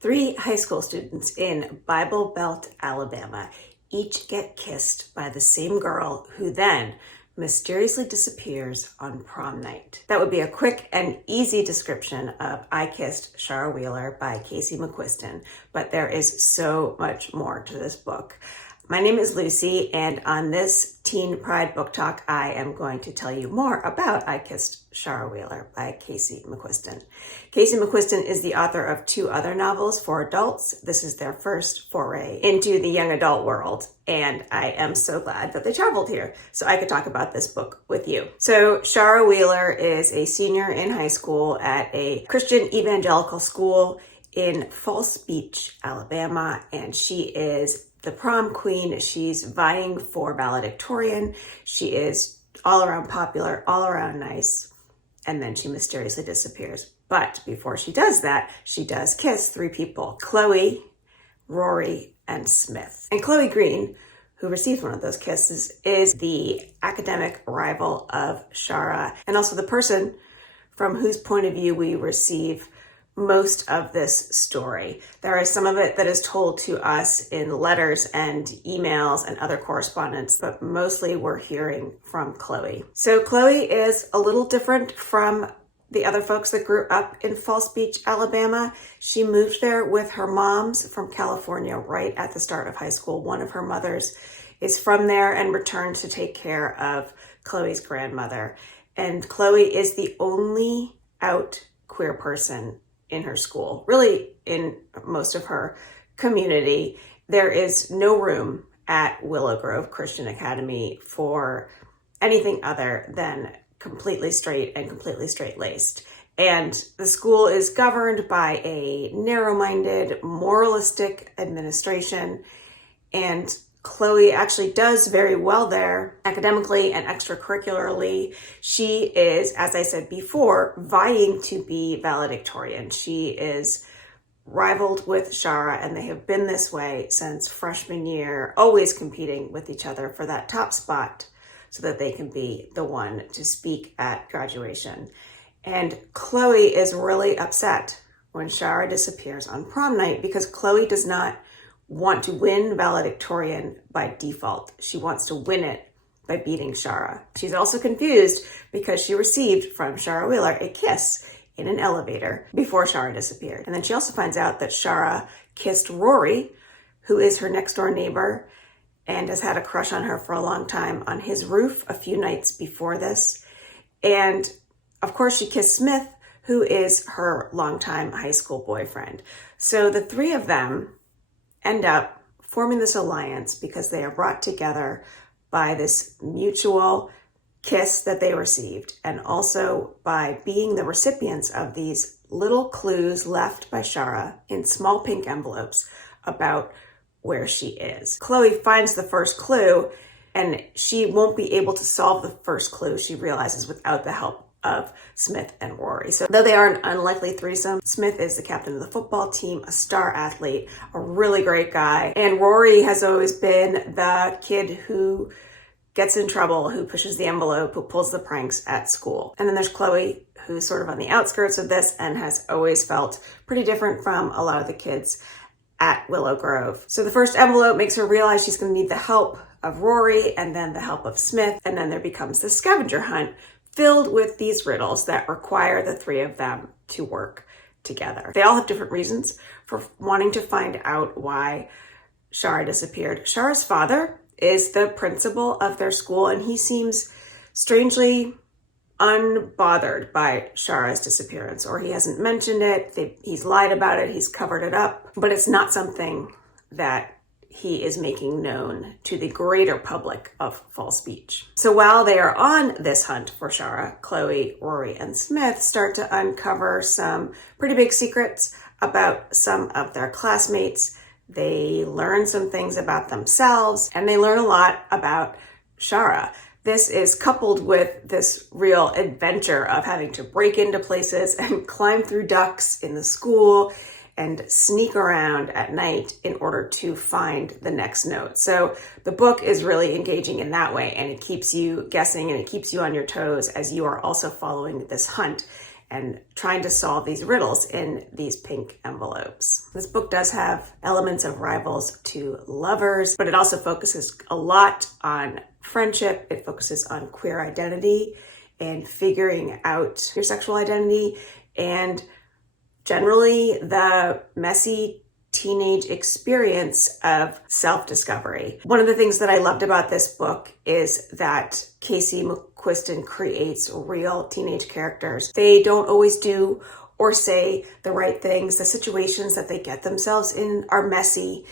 Three high school students in Bible Belt, Alabama, each get kissed by the same girl who then mysteriously disappears on prom night. That would be a quick and easy description of I Kissed Shara Wheeler by Casey McQuiston, but there is so much more to this book. My name is Lucy, and on this Teen Pride Book Talk, I am going to tell you more about I Kissed Shara Wheeler by Casey McQuiston. Casey McQuiston is the author of two other novels for adults. This is their first foray into the young adult world, and I am so glad that they traveled here so I could talk about this book with you. So Shara Wheeler is a senior in high school at a Christian evangelical school in Falls Beach, Alabama, and she is the prom queen. She's vying for valedictorian. She is all around popular, all around nice, and then she mysteriously disappears. But before she does that, she does kiss three people: Chloe, Rory, and Smith. And Chloe Green, who received one of those kisses, is the academic rival of Shara, and also the person from whose point of view we receive most of this story. There is some of it that is told to us in letters and emails and other correspondence, but mostly we're hearing from Chloe. So Chloe is a little different from the other folks that grew up in Falls Beach, Alabama. She moved there with her moms from California right at the start of high school. One of her mothers is from there and returned to take care of Chloe's grandmother. And Chloe is the only out queer person in her school, really in most of her community. There is no room at Willow Grove Christian Academy for anything other than completely straight and completely straight-laced. And the school is governed by a narrow-minded, moralistic administration, and Chloe actually does very well there academically and extracurricularly. She is, as I said before, vying to be valedictorian. She is rivaled with Shara, and they have been this way since freshman year, always competing with each other for that top spot so that they can be the one to speak at graduation. And Chloe is really upset when Shara disappears on prom night because Chloe does not want to win valedictorian by default. She wants to win it by beating Shara. She's also confused because she received from Shara Wheeler a kiss in an elevator before Shara disappeared. And then she also finds out that Shara kissed Rory, who is her next door neighbor and has had a crush on her for a long time, on his roof a few nights before this. And of course she kissed Smith, who is her longtime high school boyfriend. So the three of them end up forming this alliance because they are brought together by this mutual kiss that they received, and also by being the recipients of these little clues left by Shara in small pink envelopes about where she is. Chloe finds the first clue, and she won't be able to solve the first clue, she realizes, without the help of Smith and Rory. So though they are an unlikely threesome, Smith is the captain of the football team, a star athlete, a really great guy. And Rory has always been the kid who gets in trouble, who pushes the envelope, who pulls the pranks at school. And then there's Chloe, who's sort of on the outskirts of this and has always felt pretty different from a lot of the kids at Willow Grove. So the first envelope makes her realize she's going to need the help of Rory and then the help of Smith. And then there becomes this scavenger hunt filled with these riddles that require the three of them to work together. They all have different reasons for wanting to find out why Shara disappeared. Shara's father is the principal of their school, and he seems strangely unbothered by Shara's disappearance, or he hasn't mentioned it. He's lied about it. He's covered it up, but it's not something that he is making known to the greater public of Falls Beach. So while they are on this hunt for Shara, Chloe, Rory, and Smith start to uncover some pretty big secrets about some of their classmates. They learn some things about themselves, and they learn a lot about Shara. This is coupled with this real adventure of having to break into places and climb through ducts in the school and sneak around at night in order to find the next note. So the book is really engaging in that way, and it keeps you guessing and it keeps you on your toes as you are also following this hunt. and trying to solve these riddles in these pink envelopes. This book does have elements of rivals to lovers, but it also focuses a lot on friendship. It focuses on queer identity and figuring out your sexual identity, and generally the messy teenage experience of self-discovery. One of the things that I loved about this book is that Casey McQuiston creates real teenage characters. They don't always do or say the right things. The situations that they get themselves in are messy,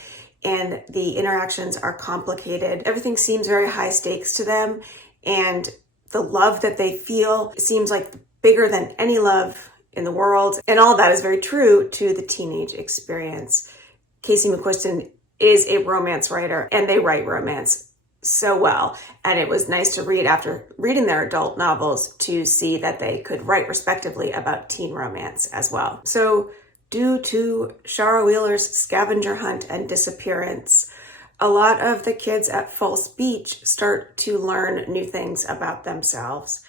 and the interactions are complicated. Everything seems very high stakes to them, and the love that they feel seems like bigger than any love in the world. And all of that is very true to the teenage experience. Casey McQuiston is a romance writer, and they write romance so well. And it was nice to read after reading their adult novels to see that they could write respectively about teen romance as well. So due to Shara Wheeler's scavenger hunt and disappearance, a lot of the kids at False Beach start to learn new things about themselves.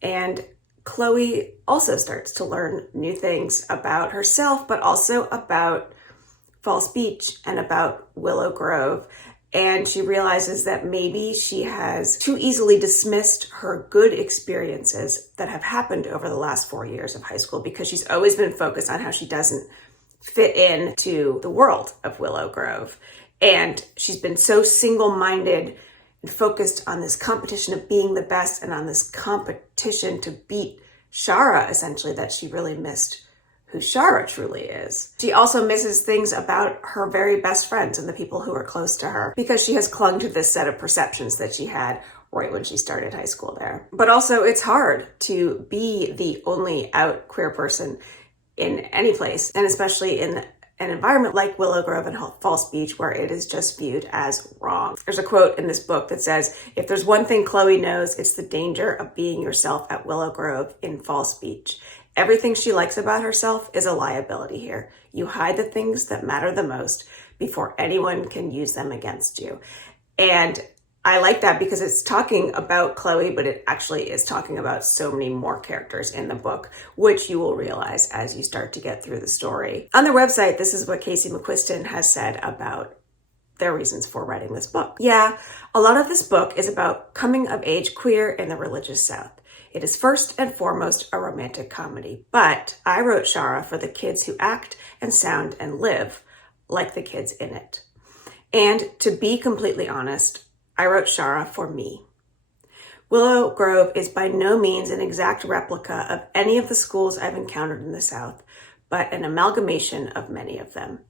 And Chloe also starts to learn new things about herself, but also about False Beach and about Willow Grove. And she realizes that maybe she has too easily dismissed her good experiences that have happened over the last 4 years of high school, because she's always been focused on how she doesn't fit into the world of Willow Grove. And she's been so single-minded and focused on this competition of being the best and on this competition to beat Shara, essentially, that she really missed who Shara truly is. She also misses things about her very best friends and the people who are close to her, because she has clung to this set of perceptions that she had right when she started high school there. But also, it's hard to be the only out queer person in any place, and especially in an environment like Willow Grove and False Beach, where it is just viewed as wrong. There's a quote in this book that says, "If there's one thing Chloe knows, it's the danger of being yourself at Willow Grove in False Beach. Everything she likes about herself is a liability here. You hide the things that matter the most before anyone can use them against you." And I like that because it's talking about Chloe, but it actually is talking about so many more characters in the book, which you will realize as you start to get through the story. On their website, this is what Casey McQuiston has said about their reasons for writing this book. "Yeah, a lot of this book is about coming of age queer in the religious South. It is first and foremost a romantic comedy, but I wrote Shara for the kids who act and sound and live like the kids in it. And to be completely honest, I wrote Shara for me. Willow Grove is by no means an exact replica of any of the schools I've encountered in the South, but an amalgamation of many of them.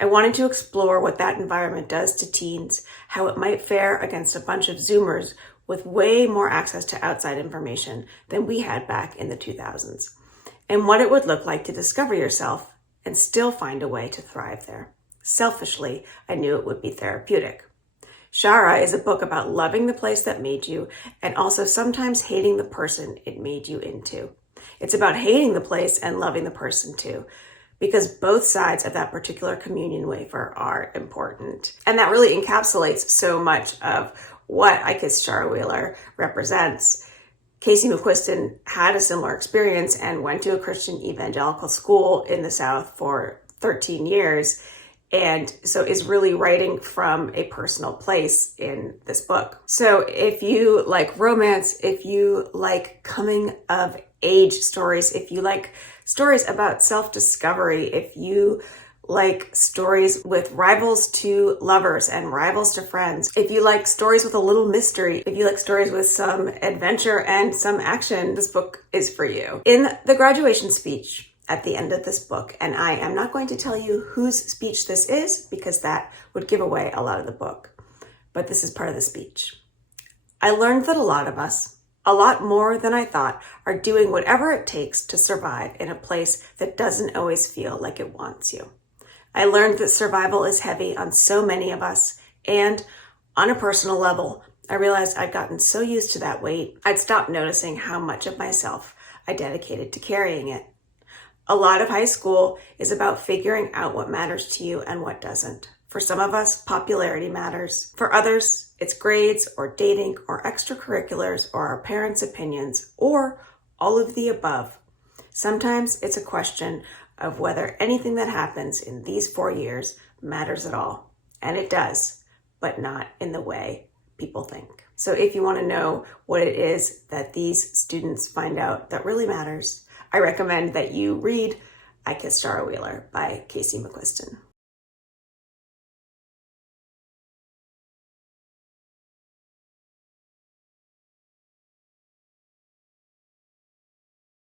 I wanted to explore what that environment does to teens, how it might fare against a bunch of Zoomers with way more access to outside information than we had back in the 2000s, and what it would look like to discover yourself and still find a way to thrive there. Selfishly, I knew it would be therapeutic. Shara is a book about loving the place that made you and also sometimes hating the person it made you into. It's about hating the place and loving the person too, because both sides of that particular communion wafer are important." And that really encapsulates so much of what I Kissed Shara Wheeler represents. Casey McQuiston had a similar experience and went to a Christian evangelical school in the South for 13 years. And so is really writing from a personal place in this book. So if you like romance, if you like coming of age stories, if you like stories about self-discovery, if you like stories with rivals to lovers and rivals to friends, if you like stories with a little mystery, if you like stories with some adventure and some action, this book is for you. In the graduation speech at the end of this book, and I am not going to tell you whose speech this is because that would give away a lot of the book, but this is part of the speech. "I learned that a lot of us, a lot more than I thought, are doing whatever it takes to survive in a place that doesn't always feel like it wants you. I learned that survival is heavy on so many of us, and on a personal level, I realized I'd gotten so used to that weight, I'd stopped noticing how much of myself I dedicated to carrying it. A lot of high school is about figuring out what matters to you and what doesn't. For some of us, popularity matters. For others, it's grades or dating or extracurriculars or our parents' opinions or all of the above. Sometimes it's a question of whether anything that happens in these 4 years matters at all. And it does, but not in the way people think. So if you want to know what it is that these students find out that really matters, I recommend that you read I Kissed Shara Wheeler by Casey McQuiston.